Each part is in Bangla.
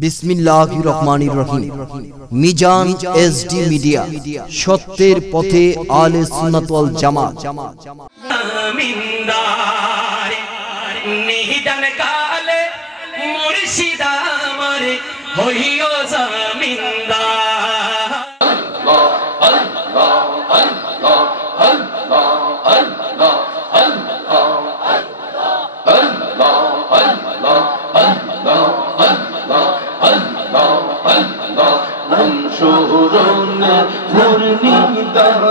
বিসমিল্লাহির রহমানির রহিম। মিজান এসডি মিডিয়া, সত্যের পথে আলে সুন্নাত ওয়াল জামাত। জমিনদার নিহিদান কালে মুর্শিদ আমার হইও জমিনদার। আল্লাহ আল্লাহ আল্লাহ আল্লাহ আল্লাহ আল্লাহ আল্লাহ আল্লাহ আল্লাহ আল্লাহ আল্লাহ আল্লাহ মনসুরুন মুরনিদান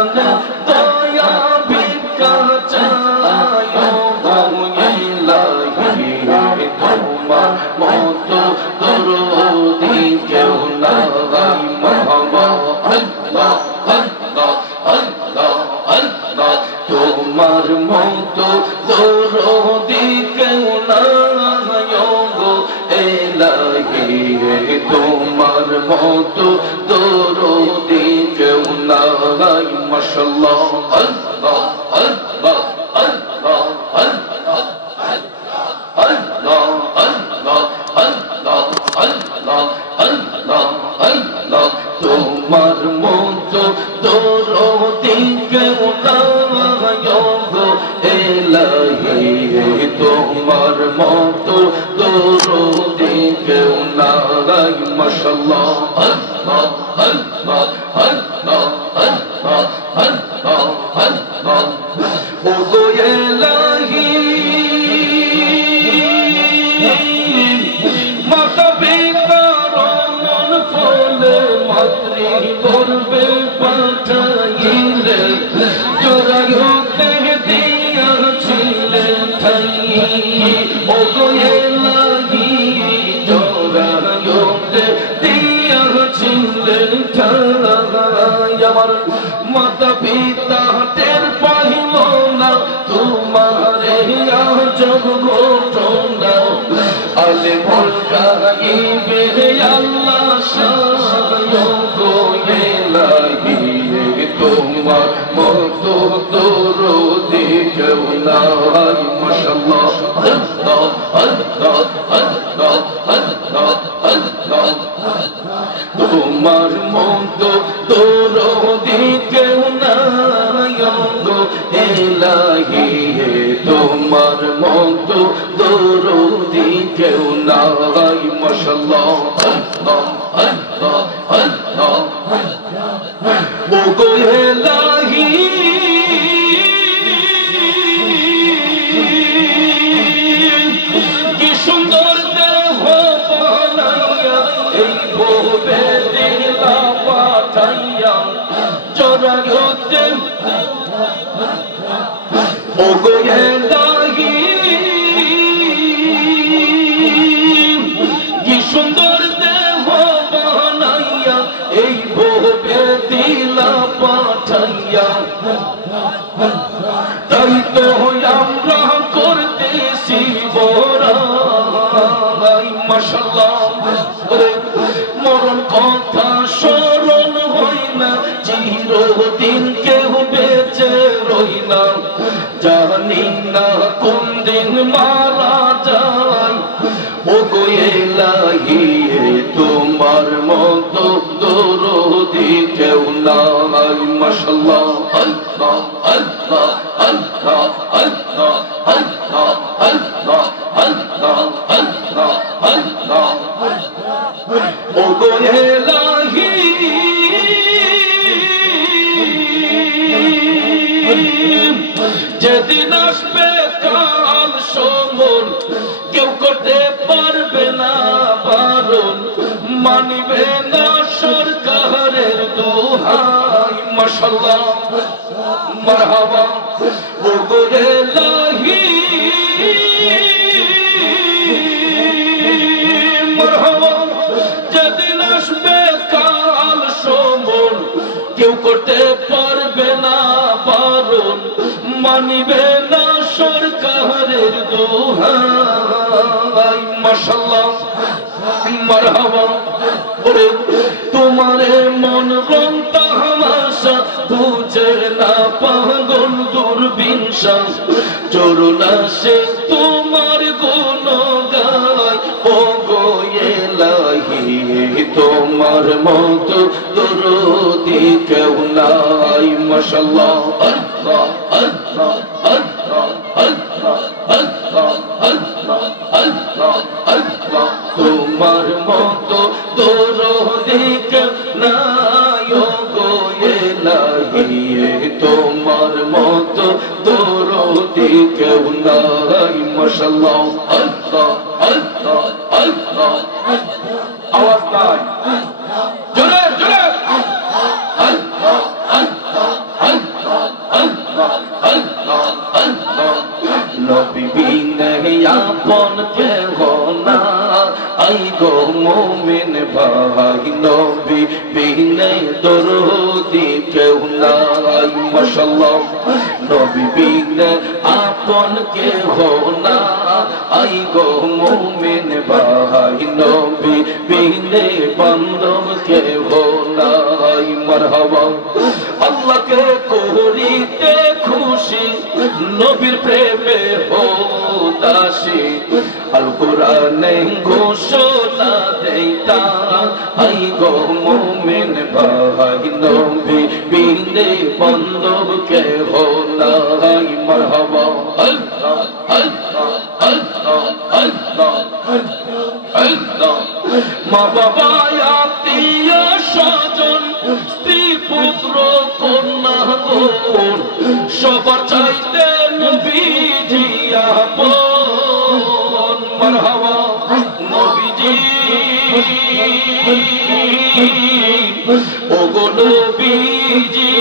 দয়া ভিক্ষা চায় ইলাহি তোমার মতো দরদি কেউ নাই মুহাম্মদ। আল্লাহ আল্লাহ আল্লাহ আল্লাহ তোমার মতো দরদি কেউ নাই গো ইলাহি তোমার মতো দরদি কেউ নাই। মাশাআল্লাহ আল্লাহ আল্লাহ আল্লাহ আল্লাহ আল্লাহ আল্লাহ আল্লাহ আল্লাহ আল্লাহ আল্লাহ তোমার মতো দরদি কেউ নাই গো ইলাহি তোমার মতো দরদি কেউ নাই। মাশাআল্লাহ আল্লাহ আল্লাহ আল্লাহ আল্লাহ আল্লাহ আল্লাহ ও গো ইলাহি মাতা পিতার মন ফলে মাতৃ গর্ভে পাঠাইলে জরায়ুতে দিয়াছিলে ঠাই। ও গো ইলাহি জরায়ুতে দিয়াছিলে ঠাই। আমার মাতা পিতা টের পাইল না তোমারে আজব ঘটনা। আলে ভোলগাইবে আল্লাহ শায় গো ইলাহি তোমার মতো দরদি কেউ নাই। মাশাআল্লাহ আল্লাহ আল্লাহ আল্লাহ আল্লাহ আল্লাহ তোমার মতো দরদি কেউ নাই গো ইলাহি তোমার মতো দরদি কেউ নাই। মাশাআল্লাহ আল্লাহ আল্লাহ আল্লাহ ও গো ইলাহি কি সুন্দর দেহ বানাইয়া এই ভবে দিলা পাঠাইয়া জরায়ুতে। ও গো ইলাহি কি সুন্দর দেহ বানাইয়া এই ভবে দিলা পাঠাইয়া। তাই তো আমরা করতেছি বড়াই। মাশাআল্লাহ মরণ কথা স্মরণ হই না চিরদিন কেউ বেঁচে রই না। জানি না কোন দিন মারা যায়। ও গো ইলাহি তোমার মতো দরদি কেউ নাই। মাশাআল্লাহ আল্লাহ আল্লাহ আল্লাহ আল্লাহ আল্লাহ আল্লাহ আল্লাহ আল্লাহ আল্লাহ ও গো ইলাহি যেদিন আসবে কাল সমন কেউ করতে পারবে না বারণ, মানিবে না সরকারের দোহাই। মাশাআল্লাহ মারহাবা ও গো ইলাহি মারহাবা যেদিন আসবে কাল সমন কেউ করতে পারবে না বারণ, মানিবে না সরকারের দোহাই। মাশাআল্লাহ মারহাবা ওরে তোমারে মন রং তামাশা বুঝে না পাগল দুর্বিনসা চরুণা সে তোমার গুণ গায়। ও গো এলাহি তোমার মতো দরদি কেউ নাই মাশাআল্লাহ আল্লাহ আল্লাহ আল্লাহ আল্লাহ আল্লাহ আল্লাহ আল্লাহ আল্লাহ তোমার মতো দরদি কেউ নাই গো এলাহি তোমার মতো দরদি কেউ নাই মাশাআল্লাহ আল্লাহ আল্লাহ আল্লাহ আওয়াজ নাই জোরে জোরে আল্লাহ আল্লাহ আল্লাহ আল্লাহ আল্লাহ আল্লাহ নবী বিনে আপন কেহ না আই গো মুমিন ভাই নবী বিনে দরদি কেউ নাই মাশাআল্লাহ নবী বিনে আপন কেহ না আই গো মুমিন ভাই নবী বিনে বান্ধব কেহ নাই মারহাবা আল্লাহকে করিতে খুশি নবীর প্রেমে হো দাসী আল কোরআনে ঘোষণা দেইতা আই গো মুমিন ভাই নবী বিনে বান্ধব কেহ নাই মারহাবা আল্লাহ আল্লাহ আল্লাহ আল্লাহ আল্লাহ মা বাবা আত্মীয় স্বজন স্ত্রী পুত্র কন্যা গণ সবার চাইতে নবীজি আপন মারহাবা নবীজি ওগো নবীজি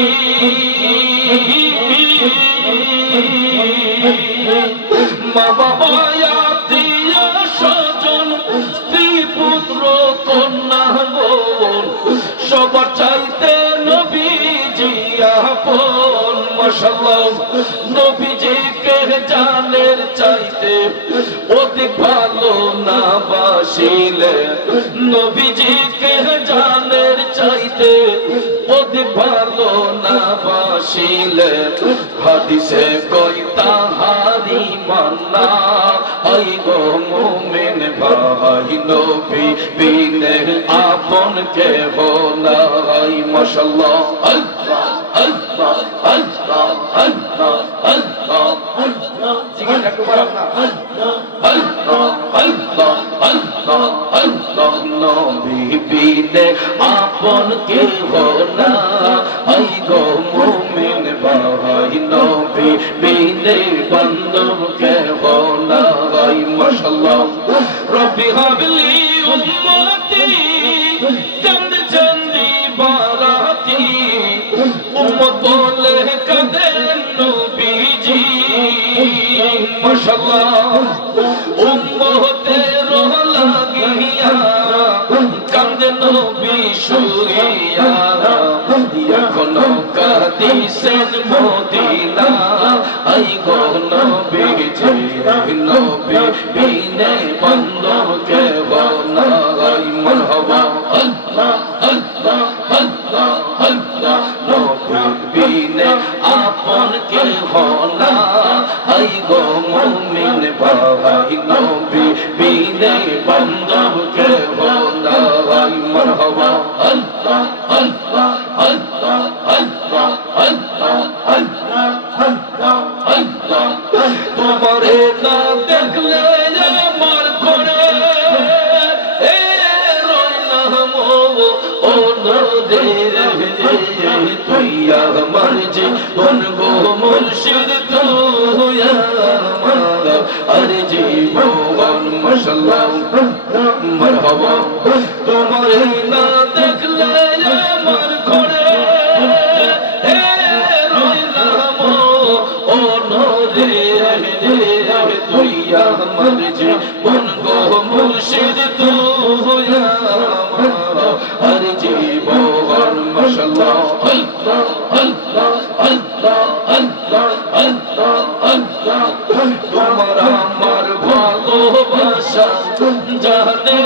মা বাবা আত্মীয় স্বজন স্ত্রী পুত্র কন্যা গণ সবার চাইতে নবীজি আপন মাশাআল্লাহ নবীজিকে জানের চাইতে অধিক ভালো না বাসিলে নবীজিকে জানের চাইতে অধিক ভালো না বাসিলে হাদিসে কই তাহারি মান্না আই গো মুমিন ভাই নবী বিনে আপন কেহ নাই মাশাআল্লাহ আল্লাহ আল্লাহ আল্লাহ আল্লাহ আল্লাহ আল্লাহ জিকির একটু বাড়াও না আল্লাহ আল্লাহ আল্লাহ আল্লাহ আল্লাহ নবী বিনে আপন কেহ না আই গো মুমিন ভাই নবী বিনে বান্ধব কেহ নাই মাশাআল্লাহ রব্বি হাবলি উম্মতি চন্দ চন্দি বারাতি উম্মত বলে কাঁদেন নবীজি মাশাআল্লাহ উম্মতের লাগিয়া কাঁদে নবী শুইয়া এখনো কাঁদিছেন মদিনা আই গো নবীজি নবী বিনে বান্ধব কেহ নাই মারহাবা আল্লাহ আল্লাহ আল্লাহ আল্লাহ নবী বিনে আপন কেহ না আই গো মুমিন ভাই নবী বিনে বান্ধব কেহ নাই মারহাবা আল্লাহ আল্লাহ আল্লাহ আল্লাহ আল্লাহ আল্লাহ আল্লাহ আল্লাহ তোমারে না দেখলে আমার ঘরে রইলাম ও নদীর তুই আমার জীবন গো মুর্শিদ তুই আমার আর জীবন মাশাআল্লাহ মারহাবা তোমারে না দেখলে আমার ঘরে রইলাম ও নদীর তুই আমার জীবন গো মুর্শিদ তুই আমার আর জীবন মাশাআল্লাহ আল্লাহ আল্লাহ আল্লাহ আল্লাহ আল্লাহ আল্লাহ তোমার আমার ভালোবাসা জানে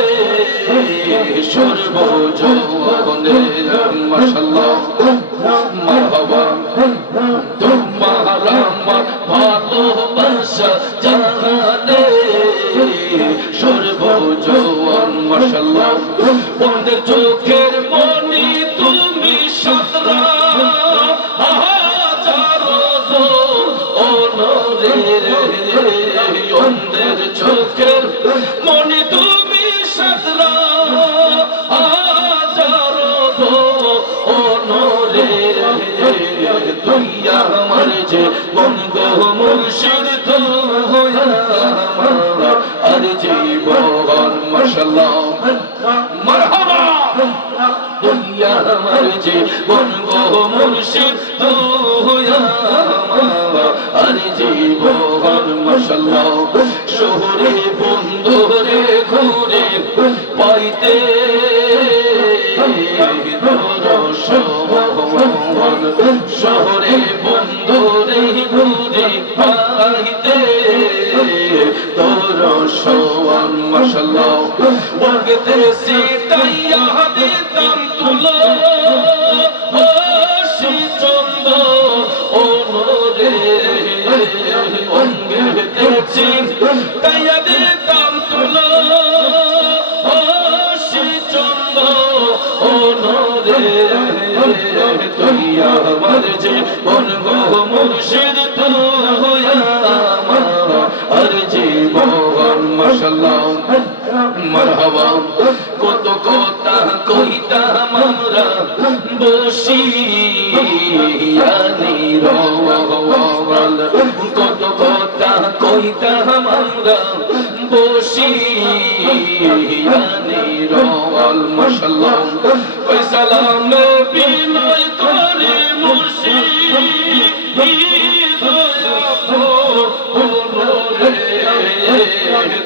সর্বজনে মাশাআল্লাহ মারহাবা তোমার আমার ভালোবাসা জানে সর্বজন মাশাআল্লাহ মাশাআল্লাহ বন্ধের চোখের মনি তুমি সাতরা অন্ধের চোখের মনি তুমি সাতরা তুই আমার যে বঙ্গ মুর্শিদ তুই আমার আর জীবন মাশাআল্লাহ মারহাবা তুই আমার যে বঙ্গ মুর্শিদ তুই আমার আর জীবন মাশাআল্লাহ শহরে বন্ধুরে ঘুরে পাইতে শহরে বন্ধুরে ঘুরে পাইতে তোর সোয়ান মাশাআল্লাহ বলতে সিতাইয়া দিতাম তুলো ও শীতন্দ ও রে অঙ্গেতে সিতাইয়া দিতাম তুলো ও শীতন্দ ও রে তুই আমার যে বঙ্গ মুর্শিদ তুই আমার আর জীবন মাশাআল্লাহ মারহাবা কত কথা কইতাম আমরা বসিয়া নীরওয়াল কত কথা কইতাম আমরা বসিয়া নীরওয়াল মাশাআল্লাহ ওই সালামে বিনয় করে মুর্শিদ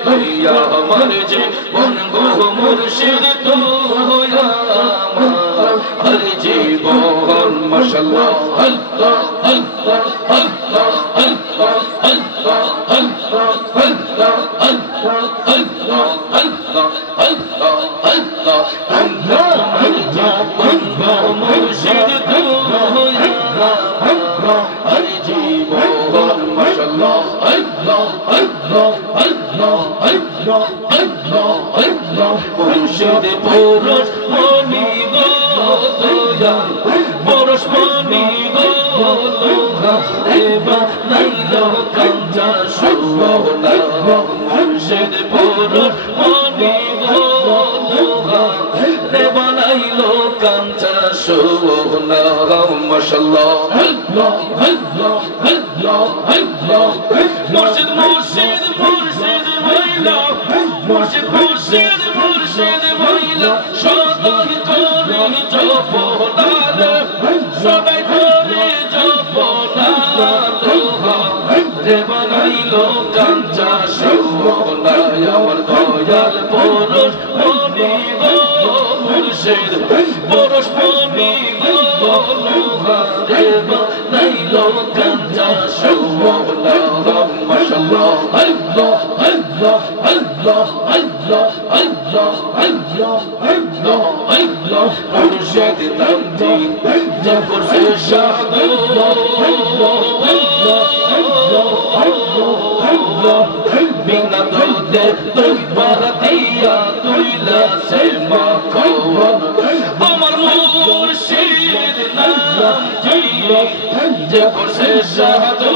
তুই আমার যে বঙ্গ মুর্শিদ তুই আমার আর জীবন মাশাআল্লাহ আল্লাহ আল্লাহ আল্লাহ আল্লাহ আল্লাহ আল্লাহ আল্লাহ আল্লাহ আল্লাহ আল্লাহ আল্লাহ আল্লাহ আল্লাহ আর জীবন মুর্শিদ তুই আমার আর জীবন মাশাআল্লাহ আল্লাহ আল্লাহ আল্লাহ আল্লাহ আল্লাহ আল্লাহ মুর্শিদ পুরুষ মনি গো দয়াল পুরুষ মনি গো দেবা নাইলো কাঞ্চা সোনা মুর্শিদ পুরুষ মনি গো দেবা নাইলো কাঞ্চা সোনা মাশাআল্লাহ আল্লাহ আল্লাহ আল্লাহ আল্লাহ মুর্শিদ মুর্শিদ মুর্শিদ মাইলা মুর্শিদ মুর্শিদ মুর্শিদ মাইলা সদাই করে জপনাল সদাই করে জপনাল রে বানাইলো কাঞ্চা সোনা আমার দয়াল পুরুষ মনি গো মুর্শিদ পুরুষ মনি গো রে বানাইলো কাঞ্চা সোনা মাশাআল্লাহ আল্লাহ আল্লাহ আল্লাহ আল্লাহ আল্লাহ আল্লাহ আল্লাহ আল্লাহ মুর্শিদ তামতি জাফর সে শাহাদত বিনা দুধে তুই বাদিয়া তুইলা সে মাখন আমার মুর্শিদ নাম কি জাফর সে শাহাদত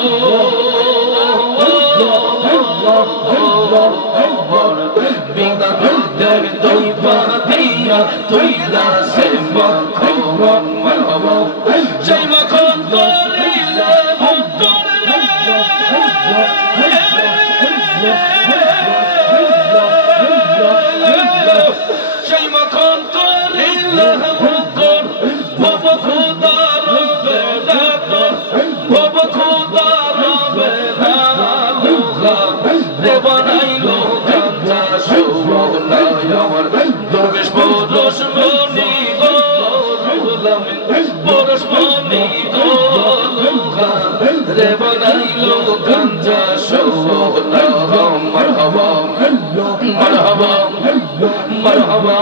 বিনা দুধে তুই বাদিয়া তুইলা সে মাখন মারহাবা জয় মাখন করিলে ভক্তর জয় মাখন করিলে ভক্তর ভব খুদার বেদাতর ভব খুদার বেদাতর রে বানাইলো কাঞ্চা সোনা আমার দরবেশ পুরুষ মনি গো পুরুষ মনি গো রে বানাইলো কাঞ্চা সোনা মারহাবা মারহাবা মারহাবা